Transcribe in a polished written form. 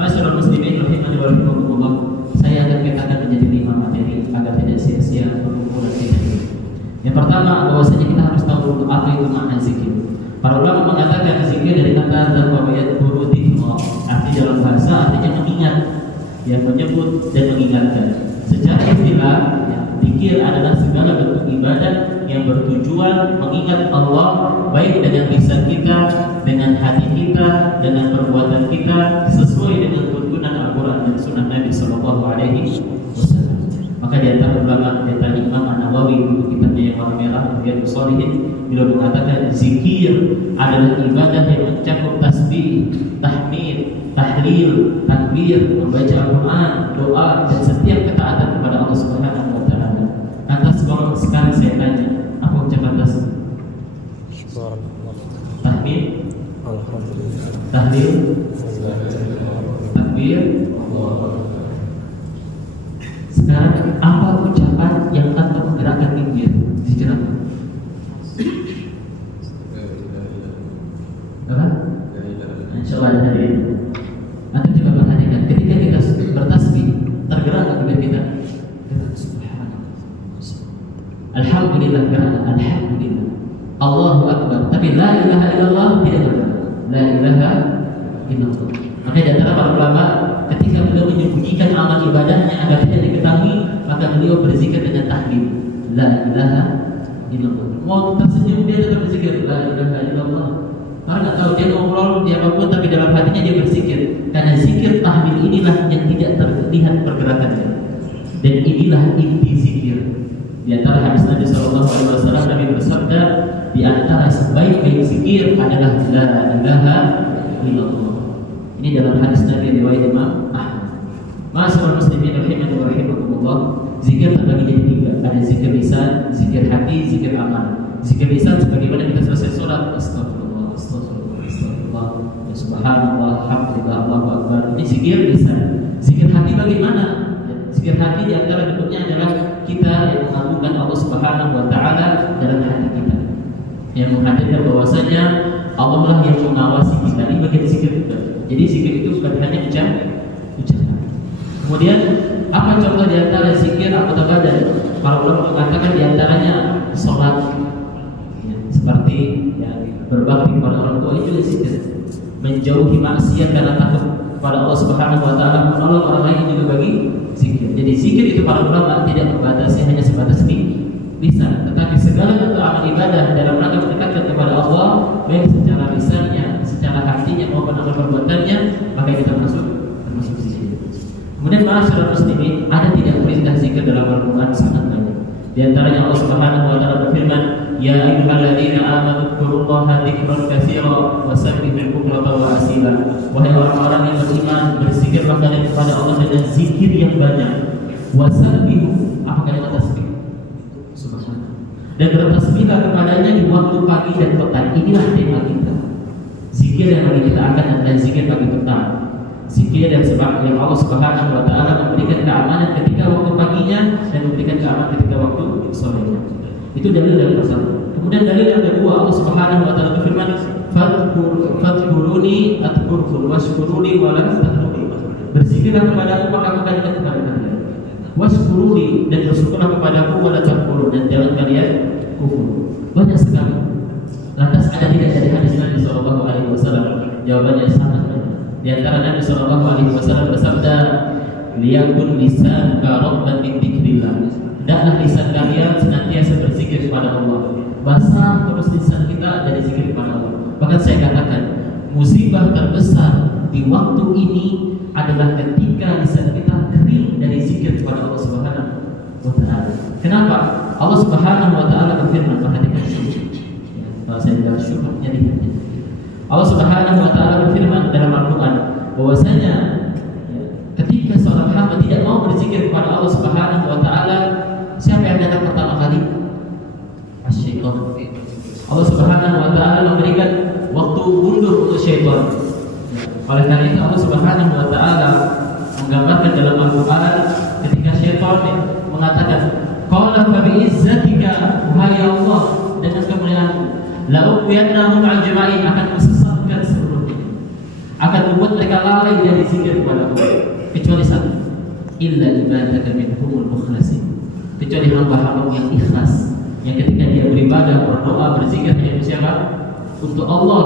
Masyaallah muslimin rahimani wa rahimakumullah. Saya akan katakan menjadi 5 materi agar tidak sia-sia perkumpulan kita ini. Yang pertama, bahwasanya kita harus tahu dulu apa itu makna zikir. Para ulama mengatakan zikir dari kata dzakara dzikra, arti dalam bahasa artinya mengingat, yang menyebut dan mengingatkan. Secara istilah, zikir adalah segala bentuk ibadah yang bertujuan mengingat Allah, baik dengan lisan kita, dengan hati kita, dengan perbuatan kita, sesuai dengan tuntunan Al-Quran dan Sunnah Nabi Sallallahu Alaihi Wasallam. Maka di antara ulama, di antara Imam An-Nawawi untuk kitabnya yang warna merah, Riyadhus Shalihin, beliau mengatakan zikir adalah ibadah yang mencakup tasbih, tahmid, tahlil, takbir, membaca Al-Quran, doa, dan setiap ketaatan kepada Allah Subhanahu Wa Taala. Lantas sekarang saya tanya, apa ucapan tasbih? Tahmid, tahlil, takbir. Sekarang apa ucapan yang tanpa menggerakkan bibir? Zikir apa? Apa? Insyaallah ada hari ini. Nanti coba perhatikan, ketika kita bertasbih, tergerak nggak bibir kita? Alhamdulillah, gerak. Alhamdulillah. Allahu Akbar. Tapi la ilaha illallah tidak bergerak. La ilaha illallah. Maka di antara para ulama, ketika beliau menyembunyikan amal ibadahnya agar tidak diketahui, maka beliau berzikir dengan tahlil. La ilaha illallah. Mau tersenyum dia tetap berzikir la ilaha illallah. Karena nggak tahu dia ngobrol dia apapun, tapi dalam hatinya dia berzikir. Karena zikir tahlil inilah yang tidak terlihat pergerakannya. Dan inilah inti zikir. Di antara hadis Nabi Sallallahu Alaihi Wasallam, Nabi bersabda, di antara sebaik-baik zikir adalah la ilaha illallah. Ini dalam hadis Nabi riwayat Imam Ahmad. Ma'asyiral muslimin rahimani wa rahimakumullah. Zikir terbagi jadi 3. Ada zikir lisan, zikir hati, zikir amal. Zikir lisan sebagaimana kita selesai sholat, astagfirullah, astagfirullah, astagfirullah, ya subhanallah, alhamdulillah, Allahu akbar. Ini zikir lisan. Zikir hati bagaimana? Zikir hati di antara bentuknya adalah kita yang mengagungkan Allah Subhanahu wa taala dalam hati kita. Yang menghadirkan bahwasanya Allah lah yang mengawasi kita. Ini bagian zikir kita. Jadi zikir itu bukan hanya ucapan. Kemudian apa contoh di antara zikir anggota badan? Para ulama mengatakan di antaranya sholat, ya, seperti ya, berbakti kepada orang tua itu zikir. Menjauhi maksiat karena takut kepada Allah Subhanahu wa taala, menolong orang lain juga bagi zikir. Jadi zikir itu para ulama tidak membatasi hanya sebatas lisan, tetapi segala bentuk amal ibadah dalam rangka mendekatkan kepada Allah, baik secara lisannya, secara hatinya maupun amal perbuatannya, maka kita termasuk zikir. Kemudian ma'asyiral muslimin, ada tidak perintah zikir dalam Al-Quran sangat banyak. Di antaranya Allah Subhanahu wa taala berfirman, ya ayyuhalladzina amanu dzkurullaha dzikran katsiran wa sabbihu bukratan wa asila. Wahai orang-orang yang beriman, berzikirlah kalian kepada Allah dengan zikir yang banyak. Wa sabbihu, apa kalimat tasbih? Subhanallah. Dan bertasbihlah kepadanya di waktu pagi dan petang. Inilah tema kita. Zikir yang bagi kita akan dan zikir bagi petang. Zikir dan sebab yang Allah Subhanahu wa taala memberikan keamanan ketika waktu paginya dan memberikan keamanan ketika waktu sorenya. Itu dalil yang pertama. Kemudian dalil yang kedua, Allah Subhanahu wa taala berfirman, "Fadhkuruni adkurkum washkuruni wa la takfurun." Berzikirlah kepadaku maka aku akan dekat kepada kalian. Washkuruni, dan bersyukurlah kepadaku wa la takfurun, dan jangan kalian kufur. Banyak sekali. Lantas ada tidak dari hadis Nabi sallallahu alaihi wasallam? Jawabannya sangat banyak. Di antara Nabi sallallahu alaihi wasallam bersabda, "Liyakun lisan rabban min dzikrillah." Hendaklah lisan kalian senantiasa berzikir kepada Allah. Basah terus lisan kita dari zikir kepada Allah. Bahkan saya katakan, musibah terbesar di waktu ini adalah ketika lisan kita kering dari zikir kepada Allah Subhanahu wa taala. Kenapa? Allah Subhanahu wa taala berfirman, perhatikan sini. Kalau saya bilang syukurnya lihatnya. Allah Subhanahu wa taala berfirman dalam Al-Qur'an bahwasanya ketika seorang hamba tidak mau berzikir kepada Allah Subhanahu wa taala, siapa yang datang pertama kali? Asyaitan. Allah Subhanahu wa taala memberikan waktu mundur untuk syaitan. Oleh karena itu Allah Subhanahu wa taala menggambarkan dalam Al-Qur'an ketika syaitan mengatakan, "Qala fa bi izzatika wahai Allah, dengan kemuliaan-Mu, la uqiyannahum ajma'in, akan mesesatkan seluruhnya, akan membuat mereka lalai lain dari zikir kepada Allah kecuali satu, illa ibadaka minhumul mukhlasin, kecuali hamba-hamba yang ikhlas, yang ketika dia beribadah, berdoa, berzikir hanya untuk siapa? Untuk Allah.